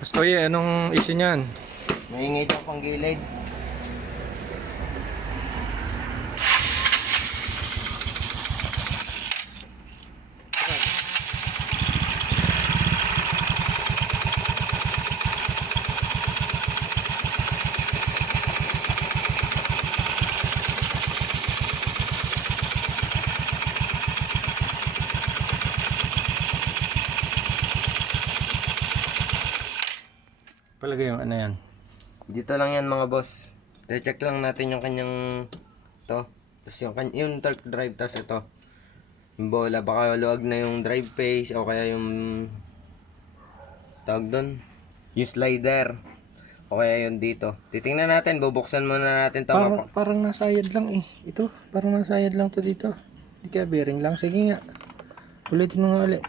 Gusto anong issue niyan? Maingay daw pang gilid. Palagay yung ano yan. Dito lang yan mga boss. I-check lang natin yung kanyang to. Tapos yung, yung torque drive, tapos ito. Yung bola, baka luwag na yung drive phase o kaya yung tawag doon. Yung slider. O kaya yung dito. Titingnan natin, bubuksan muna natin to. Parang, parang nasayad lang eh. Ito, parang nasayad lang to dito. Hindi kaya bearing lang. Sige nga. Ulitin mo nga ulit.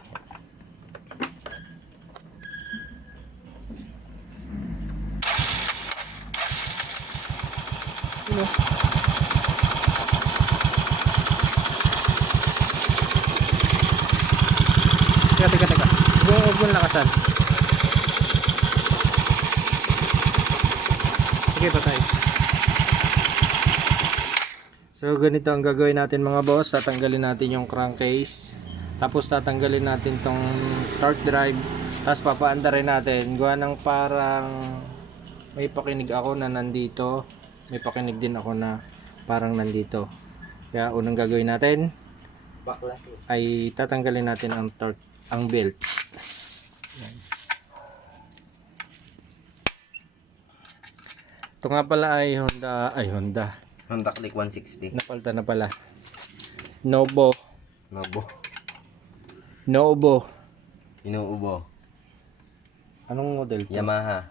Huwag mo- lakasan. Sige, patay. So ganito ang gagawin natin mga boss, tatanggalin natin yung crankcase. Tapos tatanggalin natin tong torque drive. Tapos papaandarin natin. Gawa ng parang may pakinig ako na nandito. May pakinig din ako na parang nandito. Kaya unang gagawin natin ay tatanggalin natin ang torque, ang belt. Yan. Ito nga pala ay Honda, ay Honda. Honda Click 160. Napalta na pala. Nobo. Nobo. Nobo. Inuubo. Anong model to? Yamaha.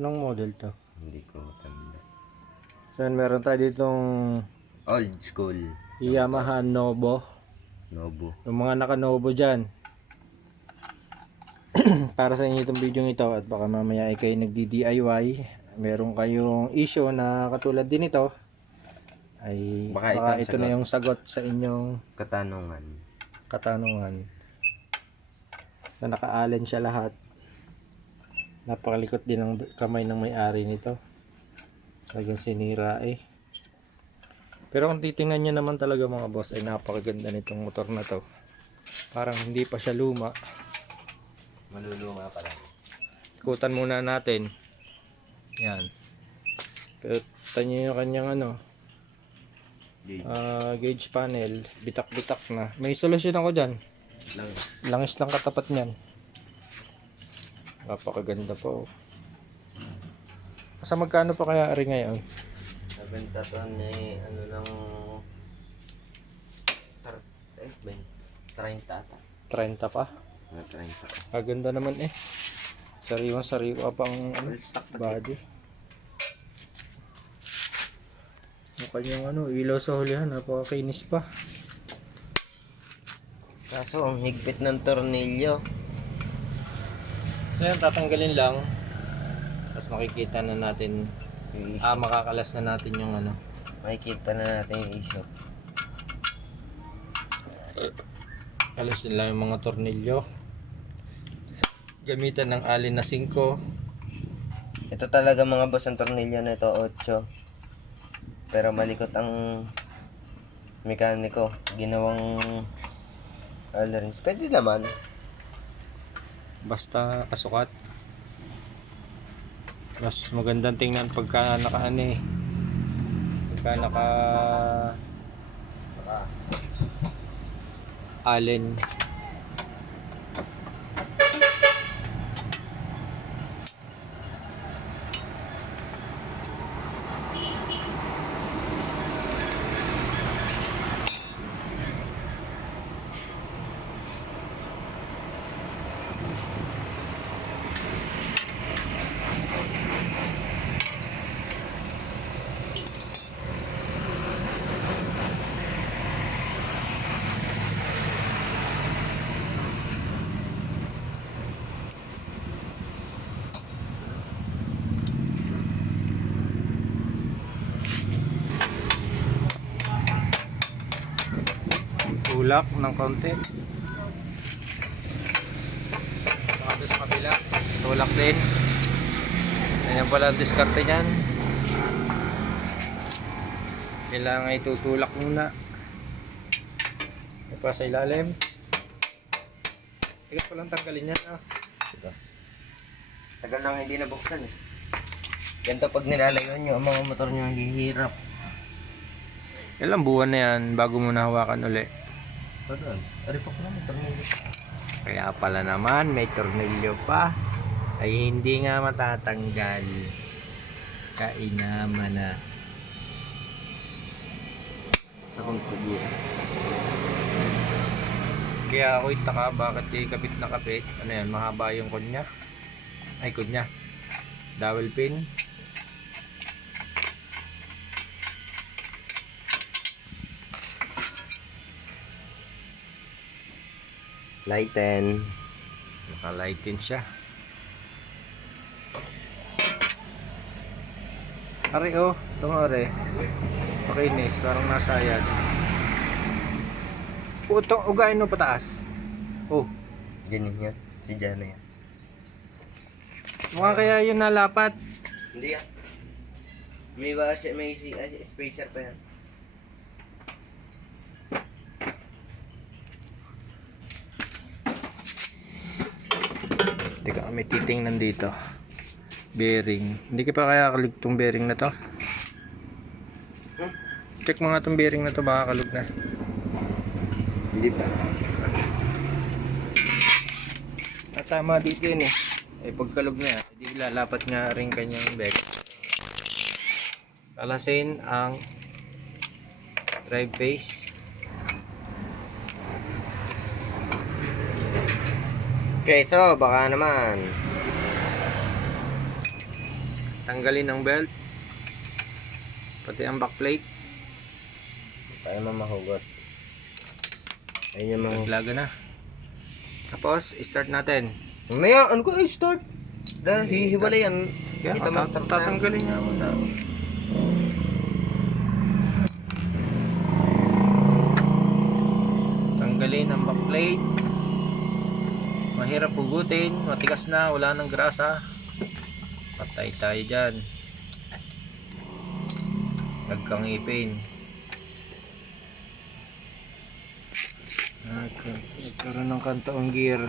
Anong model to? Hindi ko matanda. So meron tayo ditong Old school. Yamaha Nobo. Nobo. Yung mga naka-Nobo dyan. Para sa inyo itong video ito at baka mamaya ay kayo nagdi-DIY. Meron kayong issue na katulad din ito. Ay Baka baka, ito ito na yung sagot sa inyong Katanungan. katanungan. Na naka-allen siya lahat. Napakalikot din ang kamay ng may-ari nito. Talagang sinira eh. Pero kung titingnan nyo naman talaga mga boss ay napakaganda nitong motor na to. Parang hindi pa siya luma. Maluluma pa lang. Ikutan muna natin. Yan. Pero tanyo yung kanyang ano, Gauge. ah, gauge panel. Bitak-bitak na. May solusyon ako dyan. Lang. Langis lang katapat niyan. Napakaganda po. Sa magkano pa kaya ari ngayon? Nabenta to ni ano ng tar- eh, ben, 30 ata. 30 pa. Mga 30. Kaganda naman eh. Sariwang sariwa pa ang ano, body. Yung kanyang ano, ilaw sa hulihan, napakakinis pa. Kaso ang higpit ng tornilyo. So yan, tatanggalin lang. Tapos makikita na natin, Yung ah, makakalas na natin yung ano. Makikita na natin yung issue. Kalasin lang yung mga tornilyo. Gamitan ng alin na 5. Ito talaga mga boss ang tornilyo na ito 8. Pero malikot ang mekaniko. Ginawang tolerance. Pwede naman. Basta kasukat. Mas magandang tingnan pagka naka ano eh. Pagka naka allen. Tulak ng konti. Saka sa kabila. tulak din. Ayan pala ang diskarte niyan. Kailangan itutulak muna. May pa sa ilalim. Tigas pa lang tanggalin yan. Ah. Diba? Tagal nang hindi nabuksan eh. Ganito pag nilalayo nyo, ang mga motor nyo hihirap. Ilang buwan na yan bago mo nahawakan uli. Kaya pala naman may tornilyo pa ay hindi nga matatanggal. Kainaman na. Akong kubo. Kaya ako'y taka bakit di kapit na kapit. Ano yan, mahaba yung kunya. Ay, kunya. Dowel pin. Lighten. Nakalightin siya. Ari oh, ito nga ari. Pakinis, parang nasayad. Utong, ugain mo pataas. Oh, Ganyan yan. Si Jana yan. mukha kaya yun nalapat. Hindi ah. May may ah, spacer pa yan. May titingnan dito. Bearing. Hindi ka pa kaya kalug tong bearing na to? Check mo nga tong bearing na to, baka kalug na. Hindi pa. Ah, tama dito yun eh. Eh, pagkalog na yan, hindi lalapat nga rin kanyang bag. Kalasin ang drive base. Okay, so baka naman. Tanggalin ang belt. Pati ang backplate. Tayo mamahugot. Ayun yung mga... Naglaga na. Tapos, start natin. Mamaya, ano ko i-start? Dahil hihiwalay yan. Kaya Kita tat- tatanggalin nga muna. Tanggalin ang backplate. Mahirap pugutin, matigas na, wala nang grasa. Patay tayo dyan. Nagkang ipin. Nagka- Nagkaroon ng kantaong gear.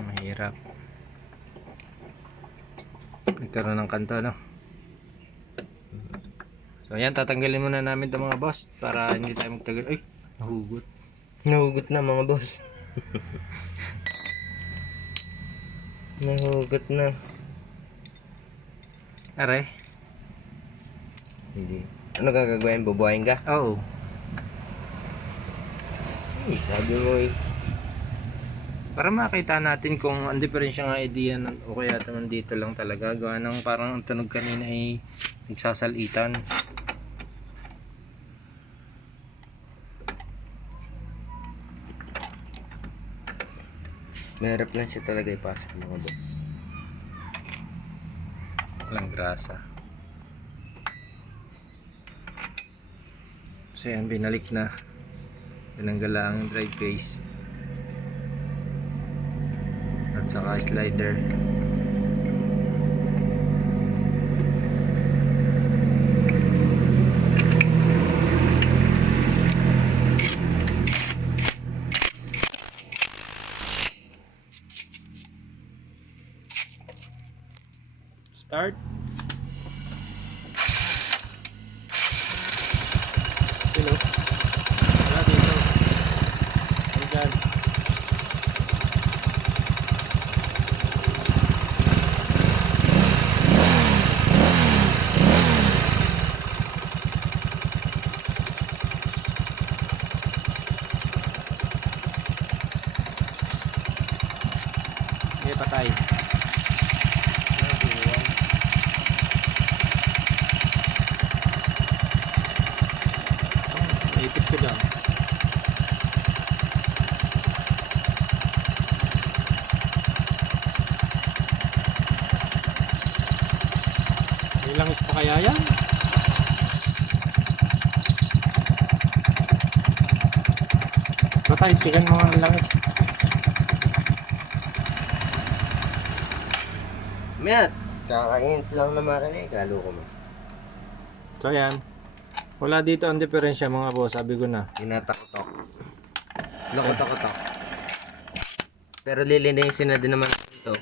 Mahirap. Nagkaroon ng kanto, no? So, ayan, tatanggalin muna namin itong mga boss para hindi tayo magtagal. Ay, nahugot. Nahugot na mga boss. Nahugot na. Aray. Hindi. Ano gagawin? Bubuhayin ka? Oo. Ay, sabi mo eh. Para makita natin kung ang diferensya nga idea ng, o kaya naman dito lang talaga. Gawa ng parang ang tunog kanina ay nagsasalitan. Mahirap lang siya talaga ipasok mga boss. Walang grasa. So yan, binalik na. Tinanggal ang drive case. At saka slider. Start. Hello. Wala dito. Ano dyan? Hindi patay. Ipit ko dyan. Ilang is pa kaya yan? Nakaintikan mo ang langis. Mayat, kakainit lang na makina eh. Galo ko mo. So yan. Wala dito ang diferensya mga boss, sabi ko na. Tinatak-tok. Nakutak-tok. Pero lilinisin na din naman ito.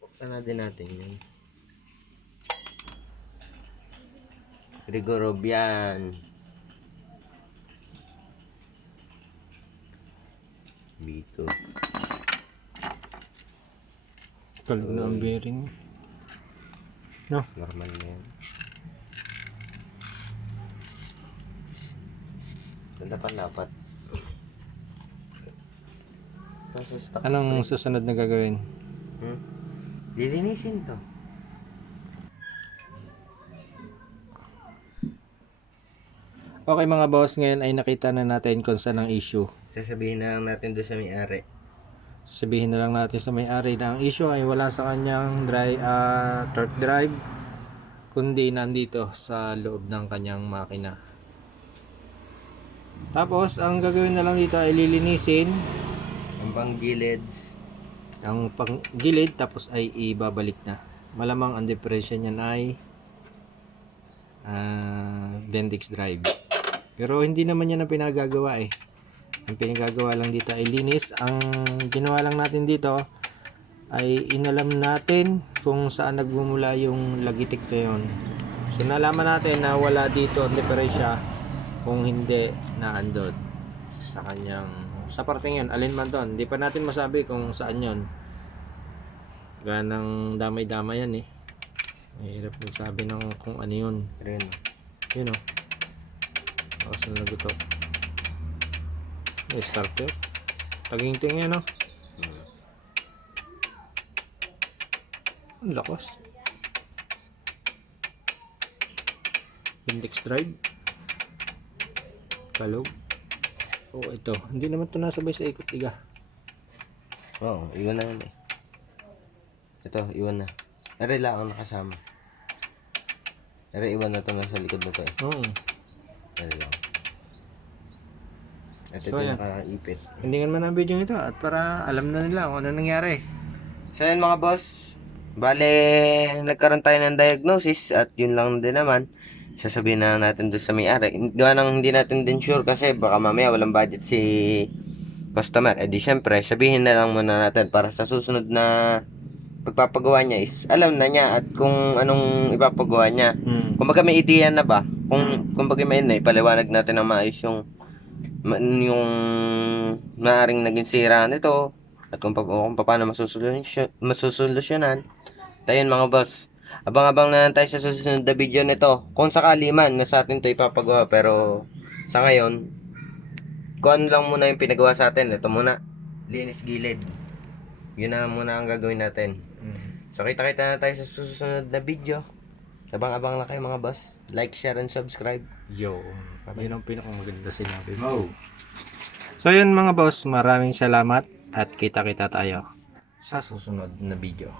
Buksan na din natin yun. Grigorobian. Bito. Kalog na ang bearing. No? Normal na yan. Dapat-dapat. Anong susunod na gagawin? Hmm? Lilinisin to. Okay mga boss, ngayon ay nakita na natin kung saan ang issue. Sasabihin na lang natin doon sa may-ari. Sabihin na lang natin sa may-ari na ang issue ay wala sa kanyang dry, ah, torque drive kundi nandito sa loob ng kanyang makina. Tapos, ang gagawin na lang dito ay lilinisin Ang panggilids. Ang panggilid tapos ay ibabalik na. Malamang ang depression niyan ay ah, Dendix drive. Pero hindi naman yan ang pinagagawa eh. Ang pinagagawa lang dito ay linis. Ang ginawa lang natin dito ay inalam natin kung saan nagmumula yung lagitik na yun. So nalaman natin na wala dito ang diferensya kung hindi na andon sa kanyang sa parting yun, alin man doon. Hindi pa natin masabi kung saan yun. Ganang damay-damay yan eh. Mahirap magsabi ng kung ano yun. Rin. Yun o. Tapos na naguto. May starter. Taginting yan o. Ang lakas. Index drive. Kalog. Oh, ito. Hindi naman ito nasabay sa ikot iga. Oo, iwan na yun eh. Ito, iwan na. Aray lang ang nakasama. Aray, iwan na ito nasa likod na ito eh. Oo. Aray lang. At So, ito yan. nakaipit. Hindi man ang video ito at para alam na nila kung ano nangyari. So yun mga boss, bale nagkaroon tayo ng diagnosis at yun lang din naman. Sasabihin na natin doon sa may-ari. Gawa nang hindi natin din sure kasi baka mamaya walang budget si customer. Eh di syempre, sabihin na lang muna natin para sa susunod na pagpapagawa niya is alam na niya at kung anong ipapagawa niya. Hmm. Kumbaga may ideya na ba? Kung kumbaga may na ipaliwanag natin ng maayos yung yung maaring naging sira nito at kung, pa, kung paano masusolusyon, masusolusyonan. Tayo mga boss. Abang-abang na lang tayo sa susunod na video nito. Kung sakali man na sa atin to ipapagawa pero sa ngayon kung ano lang muna yung pinagawa sa atin. Ito muna. Linis gilid. Yun na lang muna ang gagawin natin. Hmm. So kita-kita na tayo sa susunod na video. Abang-abang lang kayo mga boss. Like, share, and subscribe. Yo. Yun ang pinakamaganda sinabi mo. So yun mga boss, maraming salamat at kita-kita tayo sa susunod na video.